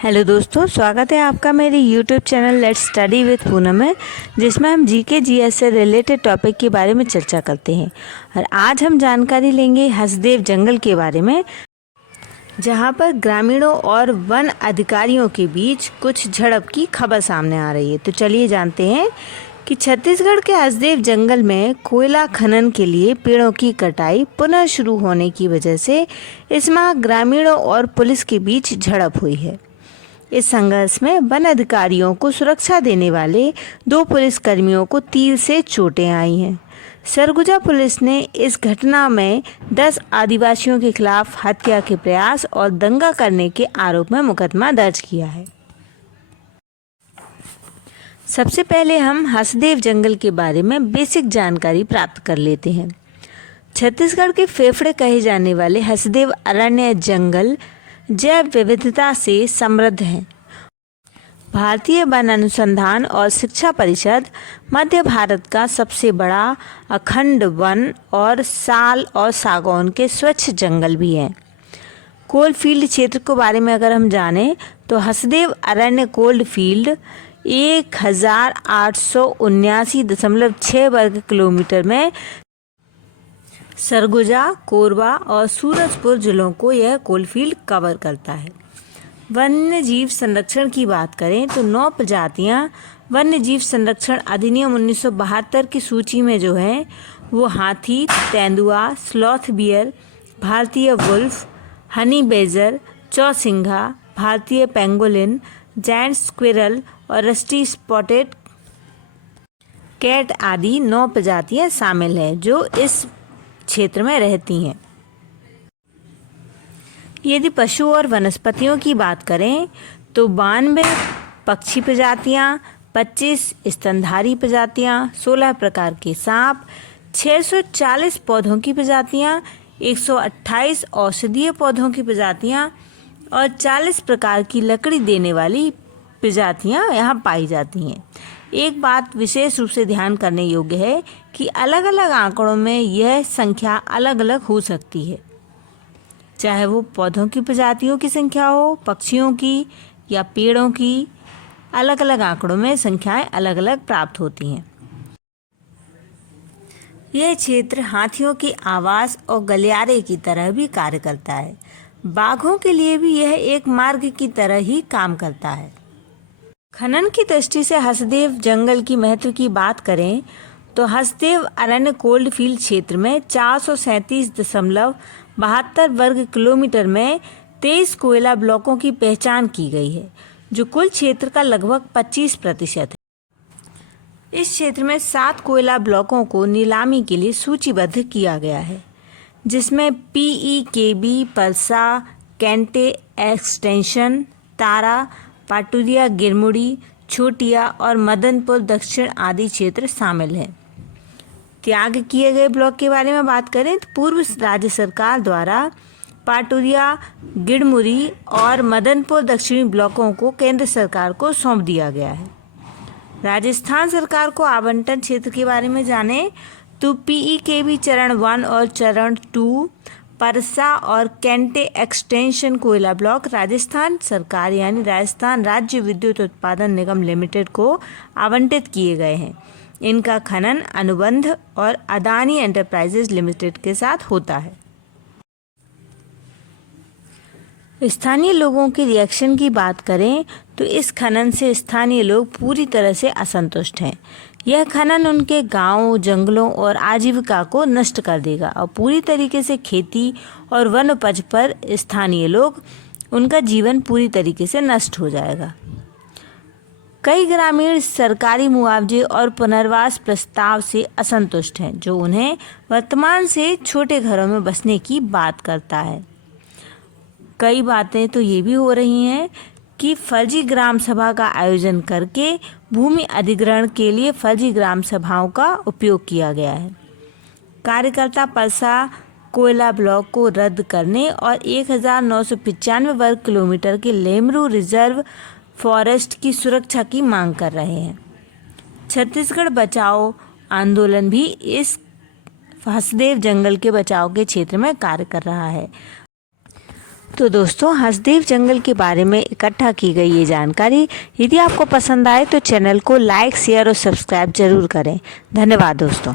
Hello दोस्तों, स्वागत है आपका मेरे YouTube channel let's study with Poonam में, जिसमें हम जीके जीएस से रिलेटेड टॉपिक के बारे में चर्चा करते हैं। और आज हम जानकारी लेंगे हसदेव जंगल के बारे में, जहां पर ग्रामीणों और वन अधिकारियों के बीच कुछ झड़प की खबर सामने आ रही है। तो चलिए जानते हैं कि छत्तीसगढ़ के हसदेव जंगल में कोयला खनन के लिए पेड़ों की कटाई पुनः शुरू होने की वजह से इस माह ग्रामीणों और पुलिस के बीच झड़प हुई है। इस संघर्ष में वन अधिकारियों को सुरक्षा देने वाले 2 पुलिसकर्मियों को तीर से चोटें आई हैं। सरगुजा पुलिस ने इस घटना में 10 आदिवासियों के खिलाफ हत्या के प्रयास और दंगा करने के आरोप में मुकदमा दर्ज किया है। सबसे पहले हम हसदेव जंगल के बारे में बेसिक जानकारी प्राप्त कर लेते हैं। छत्तीसगढ़ के फेफड़े कहे जाने वाले हसदेव अरण्य जंगल जैव विविधता से समृद्ध हैं। भारतीय वन अनुसंधान और शिक्षा परिषद मध्य भारत का सबसे बड़ा अखंड वन और साल और सागौन के स्वच्छ जंगल भी हैं। कोलफील्ड क्षेत्र के बारे में अगर हम जानें तो हसदेव अरण्य कोल्डफील्ड 1879.6 वर्ग किलोमीटर में सरगुजा, कोरबा और सूरजपुर जिलों को यह कोलफील्ड कवर करता है। वन्य जीव संरक्षण की बात करें तो 9 प्रजातियां वन्य जीव संरक्षण अधिनियम 1972 की सूची में जो है वो हाथी, तेंदुआ, स्लॉथ बियर, भारतीय वुल्फ, हनी बेजर, चौसिंघा, भारतीय पेंगोलिन, जायंट स्क्विरल और रस्टी स्पॉटेड कैट आदि 9 प्रजातियां शामिल हैं जो इस क्षेत्र में रहती हैं। यदि पशु और वनस्पतियों की बात करें तो 92 पक्षी प्रजातियां, 25 स्तनधारी प्रजातियां, 16 प्रकार के सांप, 640 पौधों की प्रजातियां, 128 औषधीय पौधों की प्रजातियां और 40 प्रकार की लकड़ी देने वाली प्रजातियां यहाँ पाई जाती हैं। एक बात विशेष रूप से ध्यान करने योग्य है कि अलग अलग आंकड़ों में यह संख्या अलग अलग हो सकती है, चाहे वो पौधों की प्रजातियों की संख्या हो, पक्षियों की या पेड़ों की। अलग अलग आंकड़ों में संख्याएं अलग अलग प्राप्त होती हैं। यह क्षेत्र हाथियों के आवास और गलियारे की तरह भी कार्य करता है। बाघों के लिए भी यह एक मार्ग की तरह ही काम करता है। खनन की दृष्टि से हसदेव जंगल की महत्व की बात करें तो हसदेव अरण्य कोल्डफील्ड क्षेत्र में 437.72 वर्ग किलोमीटर में 23 कोयला ब्लॉकों की पहचान की गई है, जो कुल क्षेत्र का लगभग 25% है। इस क्षेत्र में 7 कोयला ब्लॉकों को नीलामी के लिए सूचीबद्ध किया गया है, जिसमें PEKB, परसा, कैंटे एक्सटेंशन, तारा, पाटुरिया, गिरमुड़ी, छोटिया और मदनपुर दक्षिण आदि क्षेत्र शामिल हैं। त्याग किए गए ब्लॉक के बारे में बात करें तो पूर्व राज्य सरकार द्वारा पाटुरिया, गिरमुरी और मदनपुर दक्षिणी ब्लॉकों को केंद्र सरकार को सौंप दिया गया है। राजस्थान सरकार को आवंटन क्षेत्र के बारे में जानें तो PEKB चरण 1 और चरण 2 परसा और कैंटे एक्सटेंशन कोयला ब्लॉक राजस्थान सरकार यानी राजस्थान राज्य विद्युत उत्पादन निगम लिमिटेड को आवंटित किए गए हैं। इनका खनन अनुबंध और अदानी एंटरप्राइजेज लिमिटेड के साथ होता है। स्थानीय लोगों के रिएक्शन की बात करें तो इस खनन से स्थानीय लोग पूरी तरह से असंतुष्ट हैं। यह खनन उनके गांवों, जंगलों और आजीविका को नष्ट कर देगा और पूरी तरीके से खेती और वन उपज पर स्थानीय लोग उनका जीवन पूरी तरीके से नष्ट हो जाएगा। कई ग्रामीण सरकारी मुआवजे और पुनर्वास प्रस्ताव से असंतुष्ट हैं, जो उन्हें वर्तमान से छोटे घरों में बसने की बात करता है। कई बातें तो ये भी हो रही हैं कि फर्जी ग्राम सभा का आयोजन करके भूमि अधिग्रहण के लिए फर्जी ग्राम सभाओं का उपयोग किया गया है। कार्यकर्ता परसा कोयला ब्लॉक को रद्द करने और 1995 वर्ग किलोमीटर के लेमरू रिजर्व फॉरेस्ट की सुरक्षा की मांग कर रहे हैं। छत्तीसगढ़ बचाओ आंदोलन भी इस हसदेव जंगल के बचाव के क्षेत्र में कार्य कर रहा है। तो दोस्तों, हंसदेव जंगल के बारे में इकट्ठा की गई ये जानकारी यदि आपको पसंद आए तो चैनल को लाइक, शेयर और सब्सक्राइब जरूर करें। धन्यवाद दोस्तों।